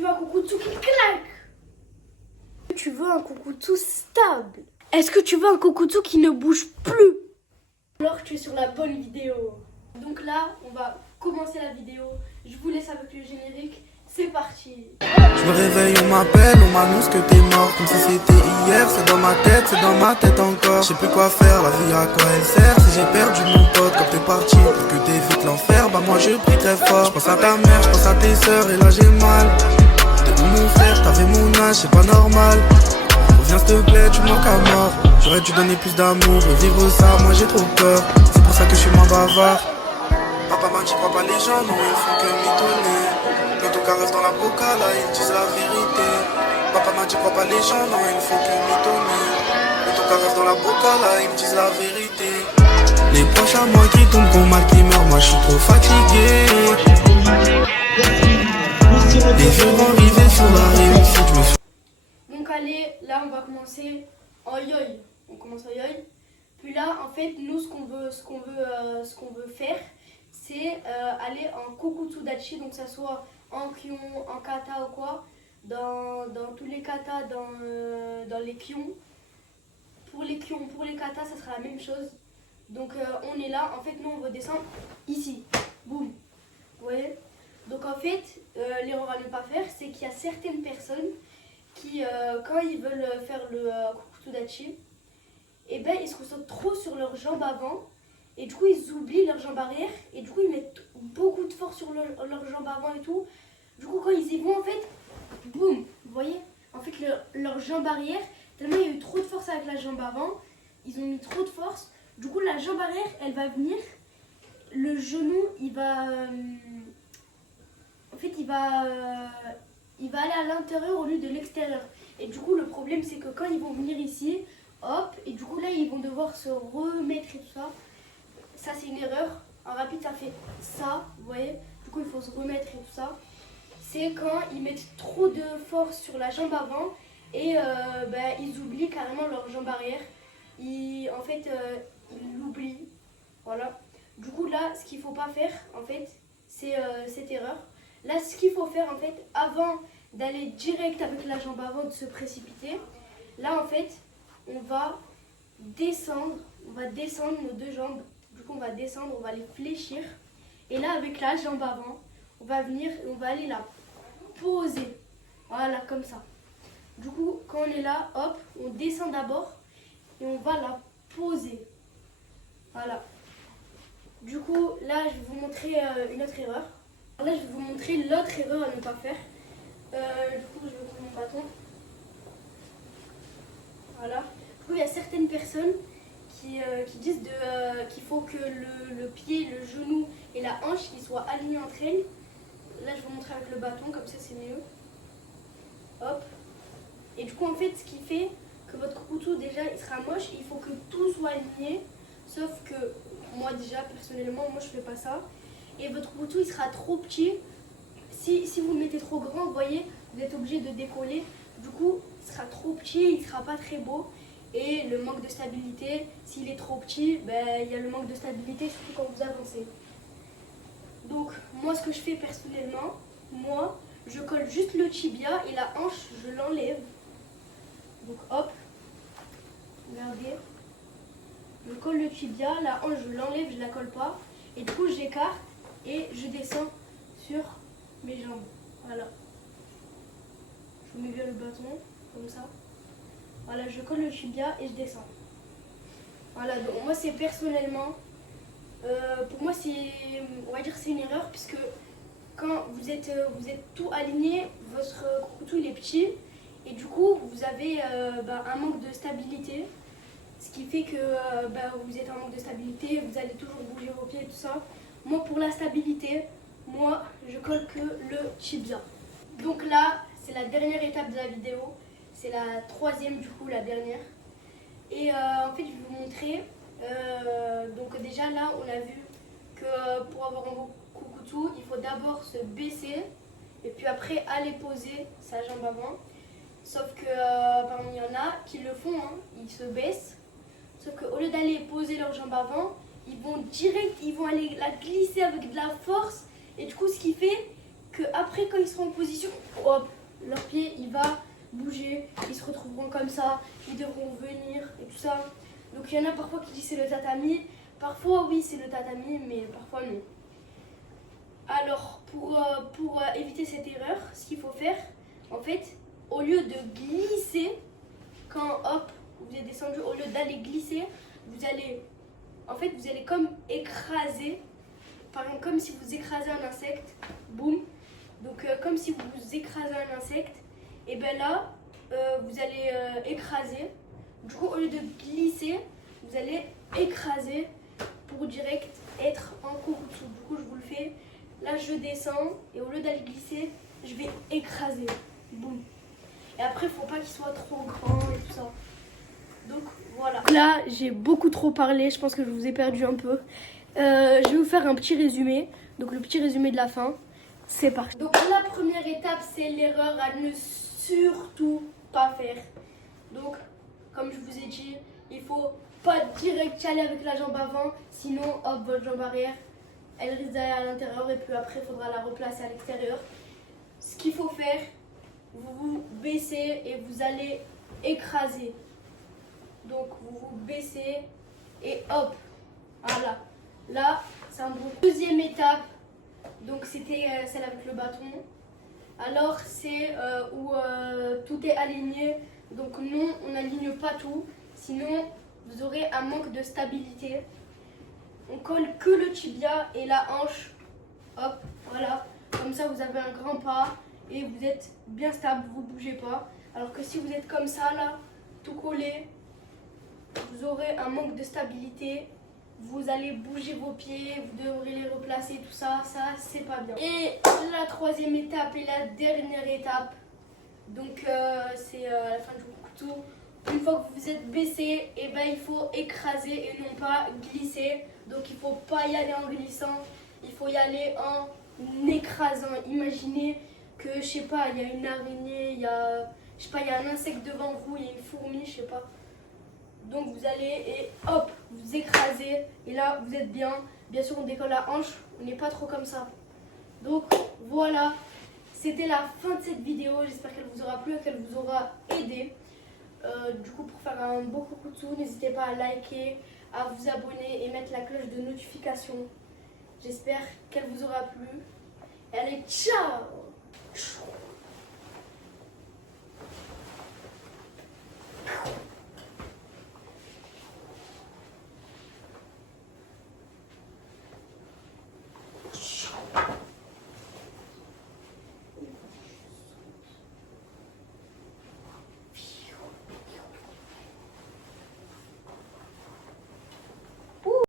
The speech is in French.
veux un coucou-tout qui claque? Tu veux un coucou-tout stable? Est-ce que tu veux un coucou-tout qui ne bouge plus? Alors tu es sur la bonne vidéo. Donc là, on va commencer la vidéo. Je vous laisse avec le générique. C'est parti. Je me réveille, on m'appelle, on m'annonce que t'es mort. Comme si c'était hier, c'est dans ma tête encore. Je sais plus quoi faire, la vie à quoi elle sert. Si j'ai perdu mon pote quand t'es parti, pour que t'évites l'enfer, bah moi je prie très fort. Je pense à ta mère, je pense à tes sœurs et là j'ai mal. T'es où mon frère, t'avais mon âge, c'est pas normal. Reviens s'il te plaît, tu me manques à mort. J'aurais dû donner plus d'amour, vivre ça, moi j'ai trop peur. C'est pour ça que je suis moins bavard. Papa m'a dit crois pas les gens, non ils font que mitonner. L'autocaresse dans la boca, là ils disent la vérité. Papa m'a dit crois pas les gens, non ils font que mitonner. L'autocaresse dans la boca, là ils disent la vérité. Les proches à moi qui tombent, qu'on mal qui meurt, moi je suis trop fatigué. Les jeux vont arriver sur la réussite, je me suis... Donc allez, là on va commencer en yoï. On commence en yoï. Puis là, en fait, nous ce qu'on veut faire, c'est aller en kukutu dachi, donc que ça soit en kion, en kata ou quoi, dans tous les katas, dans les kions. Pour les kions, pour les katas, ça sera la même chose. Donc on est là, en fait, nous on va descendre ici. Boum. Vous voyez? Donc en fait, l'erreur à ne pas faire, c'est qu'il y a certaines personnes qui, quand ils veulent faire le kukutu dachi, et ben ils se concentrent trop sur leurs jambes avant. Et du coup, ils oublient leurs jambes arrière. Et du coup, ils mettent beaucoup de force sur leurs jambes avant et tout. Du coup, quand ils y vont, en fait, boum, vous voyez? En fait, leur jambe arrière, tellement il y a eu trop de force avec la jambe avant, ils ont mis trop de force. Du coup, la jambe arrière, elle va venir. Le genou, il va... en fait, il va aller à l'intérieur au lieu de l'extérieur. Et du coup, le problème, c'est que quand ils vont venir ici, hop, et du coup, là, ils vont devoir se remettre et tout ça. Ça c'est une erreur, en rapide ça fait ça, vous voyez, du coup il faut se remettre et tout ça. C'est quand ils mettent trop de force sur la jambe avant et ils oublient carrément leur jambe arrière. En fait, ils l'oublient, voilà. Du coup là, ce qu'il ne faut pas faire en fait, c'est cette erreur. Là, ce qu'il faut faire en fait, avant d'aller direct avec la jambe avant, de se précipiter, là en fait, on va descendre nos deux jambes. Du coup, on va descendre, on va les fléchir. Et là, avec la jambe avant, on va venir et on va aller la poser. Voilà, comme ça. Du coup, quand on est là, hop, on descend d'abord et on va la poser. Voilà. Du coup, là, je vais vous montrer une autre erreur. Alors là, je vais vous montrer l'autre erreur à ne pas faire. Du coup, je vais prendre mon bâton. Voilà. Du coup, il y a certaines personnes qui disent qu'il faut que le pied, le genou et la hanche qui soient alignés entre elles. Là, je vais vous montrer avec le bâton, comme ça c'est mieux. Hop. Et du coup, en fait, ce qui fait que votre couteau, déjà, il sera moche, il faut que tout soit aligné. Sauf que moi, déjà, personnellement, moi, je fais pas ça. Et votre couteau, il sera trop petit. Si vous le mettez trop grand, vous voyez, vous êtes obligé de décoller. Du coup, il sera trop petit, il sera pas très beau. Et le manque de stabilité, s'il est trop petit, ben, il y a le manque de stabilité, surtout quand vous avancez. Donc, moi, ce que je fais personnellement, moi, je colle juste le tibia et la hanche, je l'enlève. Donc, hop, regardez. Je colle le tibia, la hanche, je l'enlève, je la colle pas. Et du coup, j'écarte et je descends sur mes jambes. Voilà. Je mets bien le bâton, comme ça. Voilà, je colle le tibia et je descends. Voilà, donc moi c'est personnellement, pour moi c'est, on va dire c'est une erreur puisque quand vous êtes tout aligné, votre couteau il est petit et du coup vous avez un manque de stabilité. Ce qui fait que vous êtes en manque de stabilité, vous allez toujours bouger vos pieds et tout ça. Moi pour la stabilité, moi je colle que le tibia. Donc là, c'est la dernière étape de la vidéo. C'est la troisième du coup, la dernière. Et en fait, je vais vous montrer. Donc déjà là, on a vu que pour avoir un bon coucou, il faut d'abord se baisser et puis après aller poser sa jambe avant. Sauf que il y en a qui le font, hein, ils se baissent. Sauf qu'au lieu d'aller poser leur jambe avant, ils vont aller la glisser avec de la force. Et du coup, ce qui fait que que après quand ils seront en position, hop, leur pied il va bouger, ils se retrouveront comme ça, ils devront venir et tout ça. Donc il y en a parfois qui disent c'est le tatami, parfois oui c'est le tatami, mais parfois non. Alors pour éviter cette erreur, ce qu'il faut faire, en fait, au lieu de glisser, quand hop, vous êtes descendu, au lieu d'aller glisser, vous allez comme écraser, par exemple comme si vous écrasez un insecte, boum. Donc comme si vous écrasez un insecte, et bien là, vous allez écraser. Du coup, au lieu de glisser, vous allez écraser pour direct être en kokutsu. Du coup, je vous le fais. Là, je descends et au lieu d'aller glisser, je vais écraser. Boum. Et après, il ne faut pas qu'il soit trop grand et tout ça. Donc, voilà. Là, j'ai beaucoup trop parlé. Je pense que je vous ai perdu un peu. Je vais vous faire un petit résumé. Donc, le petit résumé de la fin. C'est parti. Donc, la première étape, c'est l'erreur à ne surtout pas faire. Donc, comme je vous ai dit, il faut pas direct y aller avec la jambe avant. Sinon, hop, votre jambe arrière, elle risque d'aller à l'intérieur et puis après, il faudra la replacer à l'extérieur. Ce qu'il faut faire, vous vous baissez et vous allez écraser. Donc, vous vous baissez et hop, voilà. Là, c'est un bon. Deuxième étape, donc c'était celle avec le bâton. Alors, c'est où tout est aligné. Donc, non, on n'aligne pas tout. Sinon, vous aurez un manque de stabilité. On colle que le tibia et la hanche. Hop, voilà. Comme ça, vous avez un grand pas et vous êtes bien stable, vous ne bougez pas. Alors que si vous êtes comme ça, là, tout collé, vous aurez un manque de stabilité. Vous allez bouger vos pieds, vous devrez les replacer, tout ça, c'est pas bien. Et la troisième étape et la dernière étape, donc c'est la fin du couteau. Une fois que vous êtes baissé, et ben, il faut écraser et non pas glisser. Donc il ne faut pas y aller en glissant, il faut y aller en écrasant. Imaginez que, je sais pas, il y a une araignée, il y a un insecte devant vous, il y a une fourmi, je sais pas. Donc vous allez et hop, vous écrasez et là vous êtes bien. Bien sûr on décolle la hanche, on n'est pas trop comme ça. Donc voilà, c'était la fin de cette vidéo. J'espère qu'elle vous aura plu et qu'elle vous aura aidé. Du coup pour faire un beau coucou, n'hésitez pas à liker, à vous abonner et mettre la cloche de notification. J'espère qu'elle vous aura plu. Et allez, ciao!